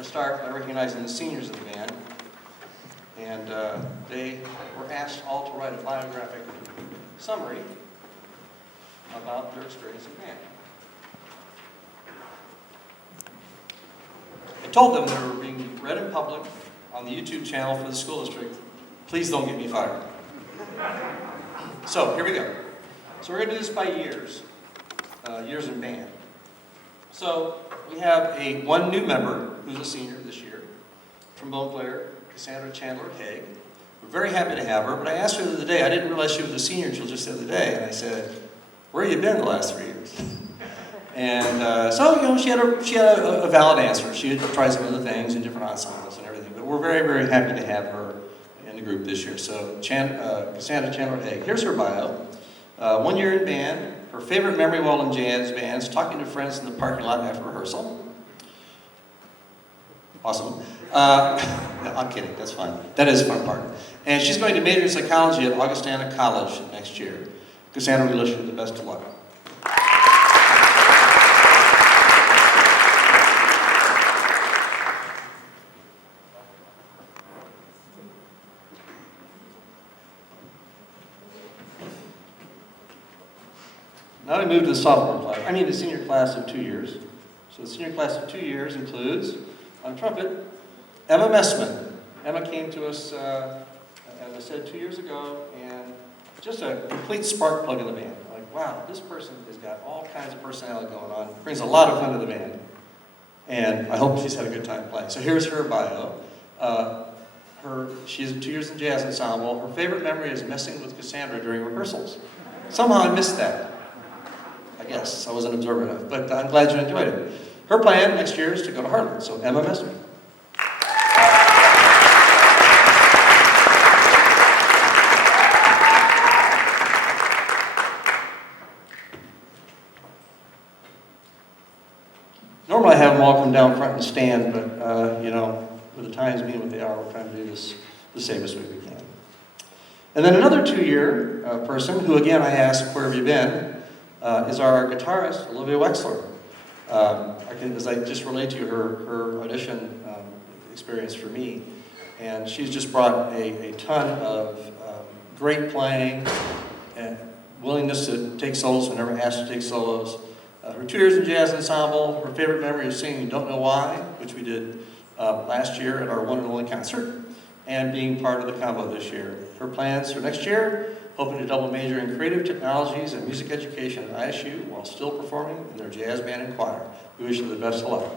going to start by recognizing the seniors of the band. And they were asked all to write a biographic summary about their experience in band. I told them they were being read in public on the YouTube channel for the school district. Please don't get me fired. So, here we go. So we're going to do this by years. Years in band. So, we have one new member who's a senior this year, trombone player, Cassandra Chandler Haig. We're very happy to have her, but I asked her the other day, I didn't realize she was a senior until just the other day, and I said, where have you been the last 3 years? And so, she had a valid answer. She had tried some other things in different ensembles and everything, but we're very, very happy to have her in the group this year. So, Cassandra Chandler Haig, here's her bio. 1 year in band, her favorite memory while in jazz bands, talking to friends in the parking lot after rehearsal. Awesome. No, I'm kidding, that's fun. That is a fun part. And she's going to major in psychology at Augustana College next year. Cassandra, we wish you the best of luck. Now we move to the the senior class of 2 years. So the senior class of 2 years includes, on trumpet, Emma Messman. Emma came to us, as I said, 2 years ago, and just a complete spark plug in the band. Like, wow, this person has got all kinds of personality going on. Brings a lot of fun to the band. And I hope she's had a good time playing. So here's her bio. She's 2 years in jazz ensemble. Her favorite memory is messing with Cassandra during rehearsals. Somehow I missed that. I guess I wasn't observant enough, but I'm glad you enjoyed it. Her plan next year is to go to Harvard, so Emma Messman. Normally I have them all come down front and stand, but with the times being what they are, we're trying to do this the safest way we can. And then another 2-year person, who again I asked, where have you been, is our guitarist, Olivia Wexler. As I just relayed to you her audition experience for me, and she's just brought a ton of great playing and willingness to take solos whenever asked to take solos. Her 2 years in jazz ensemble, her favorite memory is singing Don't Know Why, which we did last year at our one and only concert, and being part of the combo this year. Her plans for next year, hoping to double major in creative technologies and music education at ISU while still performing in their jazz band and choir. We wish you the best of luck.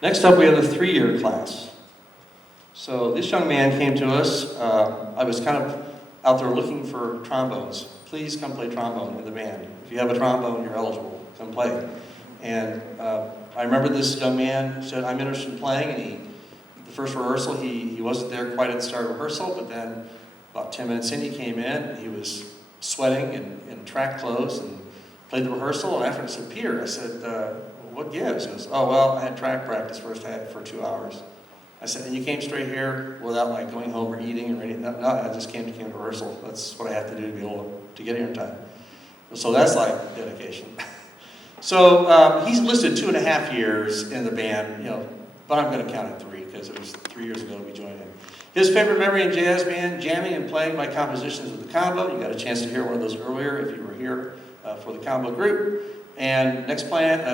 Next up, we have the 3-year class. So this young man came to us. I was kind of out there looking for trombones. Please come play trombone in the band. If you have a trombone, you're eligible. Come play. And I remember this young man said, I'm interested in playing, and the first rehearsal, he wasn't there quite at the start of rehearsal, but then about 10 minutes in, he came in, and he was sweating in track clothes, and played the rehearsal, and after I said, Peter, I said, what gives? He goes, oh, well, I had track practice for 2 hours. I said, and you came straight here without like going home or eating or anything? No, I just came to rehearsal. That's what I have to do to be able to get here in time. So that's like dedication. So he's listed 2.5 years in the band, but I'm going to count it 3 because it was 3 years ago we joined him. His favorite memory in jazz band, jamming and playing my compositions with the combo. You got a chance to hear one of those earlier if you were here for the combo group. And next plan,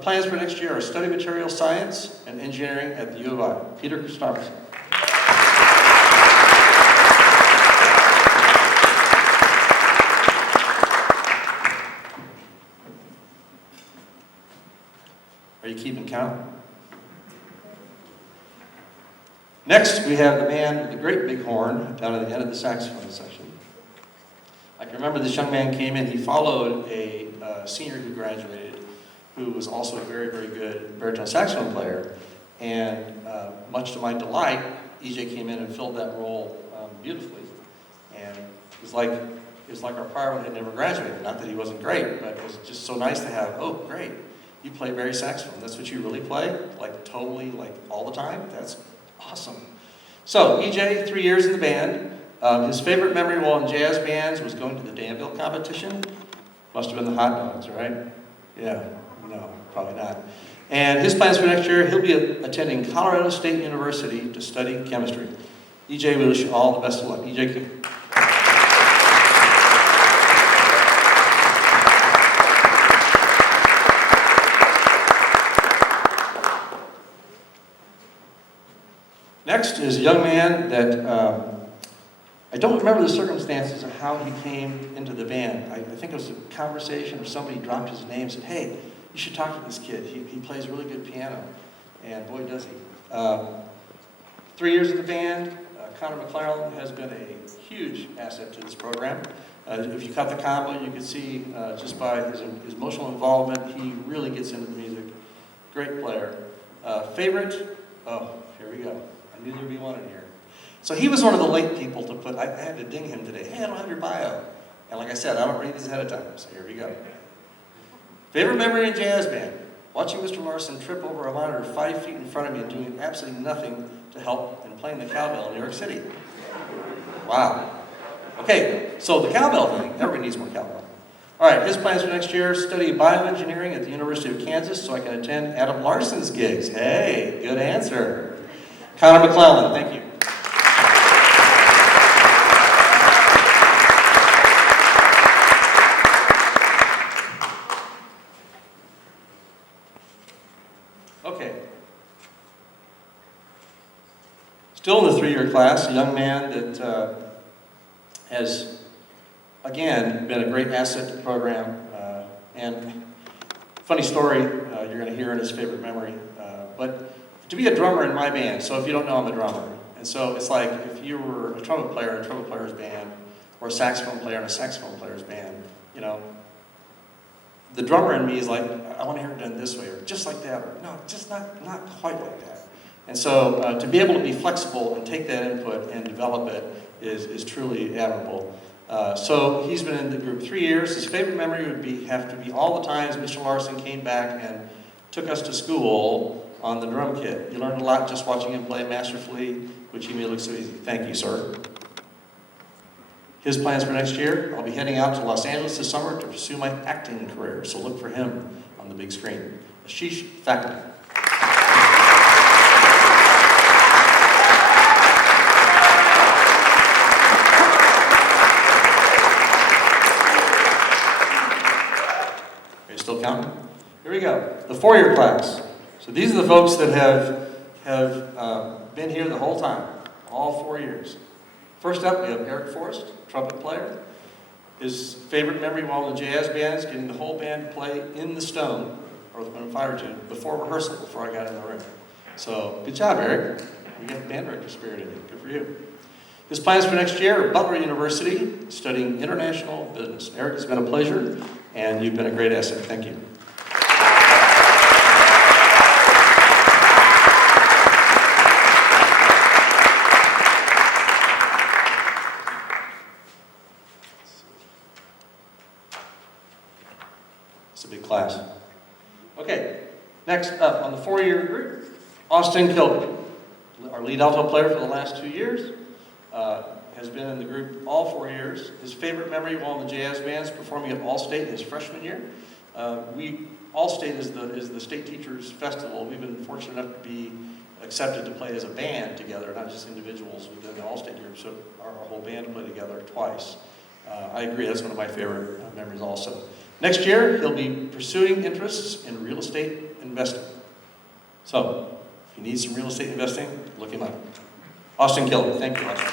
plans for next year are study material science and engineering at the U of I. Peter Christopherson. Are you keeping count? Next, we have the man with the great big horn down at the end of the saxophone section. I can remember this young man came in. He followed a senior who graduated, who was also a very, very good baritone saxophone player. And much to my delight, EJ came in and filled that role beautifully. And it was like our prior one had never graduated. Not that he wasn't great, but it was just so nice to have, oh, great, you play bari saxophone. That's what you really play? Like totally, like all the time? That's awesome. So, EJ, 3 years in the band. His favorite memory while in jazz bands was going to the Danville competition. Must have been the hot dogs, right? Yeah, no, probably not. And his plans for next year, he'll be attending Colorado State University to study chemistry. EJ, we wish you all the best of luck. EJ. Next is a young man that I don't remember the circumstances of how he came into the band. I think it was a conversation or somebody dropped his name and said, hey, you should talk to this kid. He plays really good piano. And boy, does he. 3 years in the band. Connor McClellan has been a huge asset to this program. If you cut the combo, you can see just by his emotional involvement, he really gets into the music. Great player. Favorite? Oh, here we go. I knew there'd be one in here. So he was one of the late people to put, I had to ding him today. Hey, I don't have your bio. And like I said, I don't read these ahead of time, so here we go. Favorite memory in jazz band? Watching Mr. Larson trip over a monitor 5 feet in front of me and doing absolutely nothing to help in playing the cowbell in New York City. Wow. Okay, so the cowbell thing, everybody needs more cowbell. All right, his plans for next year, study bioengineering at the University of Kansas so I can attend Adam Larson's gigs. Hey, good answer. Connor McClellan, thank you. Okay. Still in the 3-year class, a young man that has, again, been a great asset to the program. And funny story you're going to hear in his favorite memory. But to be a drummer in my band, so if you don't know, I'm a drummer. And so it's like if you were a trumpet player in a trumpet player's band, or a saxophone player in a saxophone player's band, you know, the drummer in me is like, I want to hear it done this way, or just like that, or no, just not quite like that. And so to be able to be flexible and take that input and develop it is truly admirable. So he's been in the group 3 years. His favorite memory would have to be all the times Mr. Larson came back and took us to school on the drum kit. You learned a lot just watching him play masterfully, which he made look so easy. Thank you, sir. His plans for next year, I'll be heading out to Los Angeles this summer to pursue my acting career, so look for him on the big screen. Ashish Thakli. Are you still counting? Here we go. The 4-year class. So these are the folks that have been here the whole time, all 4 years. First up, we have Eric Forrest, trumpet player. His favorite memory while in the jazz band is getting the whole band to play In the Stone, or the Fire Tune, before rehearsal, before I got in the room. So, good job, Eric. You got the band director spirit in you. Good for you. His plans for next year are Butler University, studying international business. Eric, it's been a pleasure, and you've been a great asset. Thank you. It's a big class. Okay, next up on the 4-year group, Austin Kilby, our lead alto player for the last 2 years, has been in the group all 4 years. His favorite memory while in the jazz band is performing at Allstate his freshman year. Allstate is the state teachers festival. We've been fortunate enough to be accepted to play as a band together, not just individuals within the Allstate group, so our whole band played together twice. I agree, that's one of my favorite memories also. Next year, he'll be pursuing interests in real estate investing. So, if you need some real estate investing, look him up. Austin Kilby, thank you, Austin.